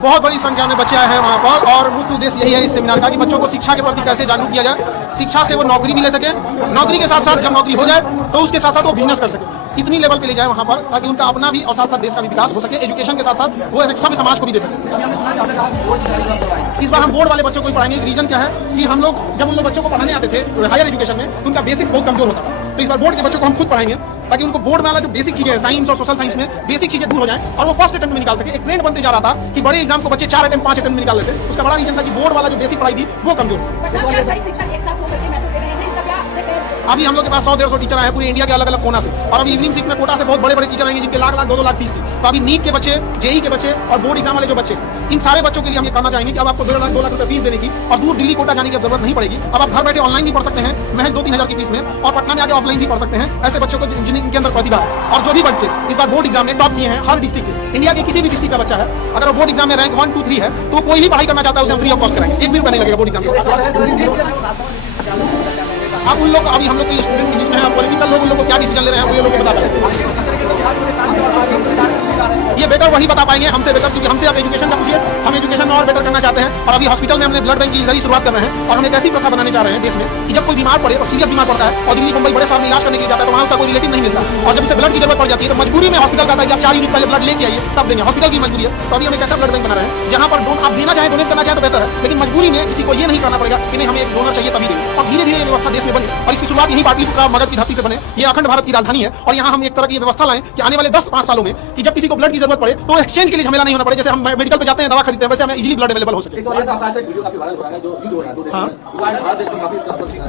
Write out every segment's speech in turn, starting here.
बहुत बड़ी संख्या में बच्चे आए हैं वहाँ पर और मुख्य उद्देश्य यही है इस सेमिनार का कि बच्चों को शिक्षा के प्रति कैसे जागरूक किया जाए, शिक्षा से वो नौकरी भी ले सके, नौकरी के साथ साथ जब नौकरी हो जाए तो उसके साथ साथ वो बिजनेस कर सके, इतनी लेवल पे ले जाए वहाँ पर ताकि उनका अपना भी और साथ साथ देश का भी विकास हो सके, एजुकेशन के साथ साथ वो सब समाज को भी दे सके। इस बार हम बोर्ड वाले बच्चों को ही पढ़ाएंगे। रीजन क्या है कि हम लोग जब उन लोग बच्चों को पढ़ाने आते थे हायर एजुकेशन में तो उनका बेसिक्स बहुत कमजोर होता था, तो इस बार बोर्ड के बच्चों को हम खुद पढ़ाएंगे ताकि उनको बोर्ड वाला जो बेसिक चीजें साइंस और सोशल साइंस में बेसिक चीजें दूर हो जाएं और वो फर्स्ट अटेम्प्ट में निकाल सके। एक ट्रेंड बनते जा रहा था कि बड़े एग्जाम को बच्चे 4 अटेम्प्ट 5 अटेम्प्ट में निकाल लेते, उसका बड़ा रीजन था कि बोर्ड वाला जो बेसिक पढ़ाई थी वो कमजोर अभी हम लोग के पास 100-150 टीचर आए हैं पूरे इंडिया के अलग अलग कोना से, और अभी इवनिंग शिफ्ट में कोटा से बहुत बड़े बड़े टीचर आएंगे जिनके लाख 2-2 लाख फीस थी। तो अभी नीट के बच्चे, जेई के बच्चे और बोर्ड एग्जाम वाले जो बच्चे, इन सारे बच्चों के लिए हम ये कहना चाहेंगे कि अब आपको 2 लाख रुपए फीस देने की और दूर दिल्ली कोटा जाने की जरूरत नहीं पड़ेगी। अब आप घर बैठे ऑनलाइन भी पढ़ सकते हैं महज 2-3 हजार की फीस में, और पटना में आके ऑफलाइन भी पढ़ सकते हैं। ऐसे बच्चों को जिनके अंदर प्रतिभा है और जो भी बच्चे इस बार बोर्ड एग्जाम में टॉप किए हैं, हर डिस्ट्रिक्ट के, इंडिया के किसी भी डिस्ट्रिक्ट का बच्चा है, अगर वो बोर्ड एग्जाम में रैंक 1, 2, 3 है तो कोई भी पढ़ाई करना चाहता है उसे हम फ्री ऑफ कॉस्ट कराएंगे, 1 भी रुपया नहीं लगेगा बोर्ड एग्जाम। अब उन लोग अभी हम लोग के स्टूडेंट लिस्ट में है, पॉलिटिकल लोग उन लोग को क्या डिसीजन ले रहे हैं वो लोग बता पाएंगे। ये बेटर वही बता पाएंगे हमसे बेटर, क्योंकि हमसे आप एजुकेशन का पूछिए, हम एजुकेशन में और बेटर करना चाहते हैं। और अभी हॉस्पिटल में हमने ब्लड बैंक की जरिए शुरुआत कर रहे हैं और हम एक ऐसी प्रथा बनाने जा रहे हैं देश में कि जब कोई बीमार पड़े और सीरियस बीमार पड़ता है और दिल्ली मुंबई बड़े शहर में इलाज करने के लिए जाता है तो वहाँ उसका कोई रिलेटिव नहीं मिलता, और जब उसे ब्लड की जरूरत पड़ जाती है तो मजबूरी में हॉस्पिटल कहता है कि आप 4 यूनिट पहले ब्लड लेके आइए तब देंगे, हॉस्पिटल की मजबूरी है। तो अभी हम एक ऐसा ब्लड बैंक बना रहे हैं जहाँ पर आप देना चाहे, डोनेट करना चाहे तो बेहतर है, लेकिन मजबूरी में किसी को ये नहीं करना पड़ेगा कि नहीं हमें एक डोनर चाहिए तभी देंगे। और धीरे धीरे ये व्यवस्था देश में बने और इसकी शुरुआत यही पाटलिपुत्र मगध की धरती से बने। ये अखंड भारत की राजधानी है और यहाँ हम एक तरह की व्यवस्था लाएं कि आने वाले 10-5 सालों में कि जब किसी को ब्लड की जरूरत पड़े तो एक्सचेंज के लिए झमेला नहीं होना पड़े। जैसे हम मेडिकल पे जाते हैं दवा खरीदते हैं वैसे हमें इजीली ब्लड अवेलेबल हो सके।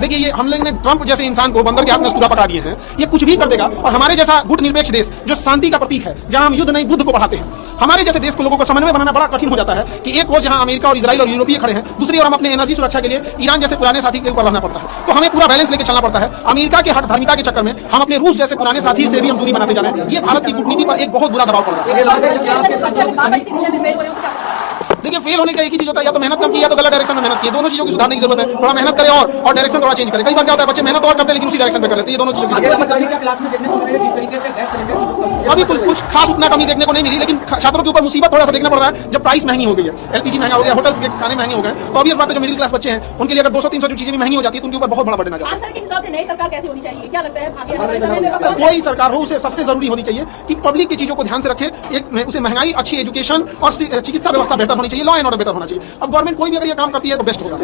देखिए ये हम लोग ने ट्रंप जैसे इंसान को बंदर के हाथ में अस्तूरा पकड़ा दिए हैं, ये कुछ भी कर देगा। और हमारे जैसा गुट निरपेक्ष देश जो शांति का प्रतीक है, जहां हम युद्ध नहीं बुद्ध को पढ़ाते हैं, हमारे जैसे देश को लोगों को समन्वय बनाना बड़ा कठिन हो जाता है कि एक ओर जहां अमेरिका और इजराइल और यूरोपीय खड़े हैं, दूसरी ओर हम अपने एनर्जी सुरक्षा के लिए ईरान जैसे पुराने साथी के ऊपर रहना पड़ता है। तो हमें पूरा बैलेंस लेकर चलना पड़ता है। अमेरिका के हट धर्मिता के चक्कर में हम अपने रूस जैसे पुराने साथी से भी हम दूरी बनाते जा रहे हैं। ये भारत की कूटनीति पर एक बहुत बुरा दबाव पड़ रहा है। देखिए फेल होने का एक ही चीज होता है, या तो मेहनत कम की या तो गलत डायरेक्शन में मेहनत की। दोनों चीजों की सुधारने की जरूरत है। थोड़ा मेहनत करे और डायरेक्शन थोड़ा चेंज करे। कई बार क्या होता है बच्चे मेहनत और करते हैं लेकिन उसी डायरेक्शन पे कर लेते हैं। ये दोनों चीजों की अभी कुछ खास उतना कमी देखने को नहीं मिली, लेकिन छात्रों के ऊपर मुसीबत थोड़ा सा देखना पड़ रहा है जब प्राइस महंगी हो गई है, एलपीजी महंगा हो गया, होटल्स के खाने महंगे हो गए। तो अभी इस बात जो मिडिल क्लास बच्चे हैं उनके लिए अगर 200-300 जो चीजें भी महंगी हो जाती है तो उनके ऊपर बहुत बड़ा बर्डन आ जाता है। कोई सरकार हो उसे सबसे जरूरी होनी चाहिए कि पब्लिक की चीजों को ध्यान से रखे। एक उसे महंगाई, अच्छी एजुकेशन और चिकित्सा व्यवस्था बेहतर होनी चाहिए, लॉ एंड ऑर्डर बेहतर होना चाहिए। अब गवर्नमेंट कोई भी अगर ये काम करती है तो बेस्ट होगा।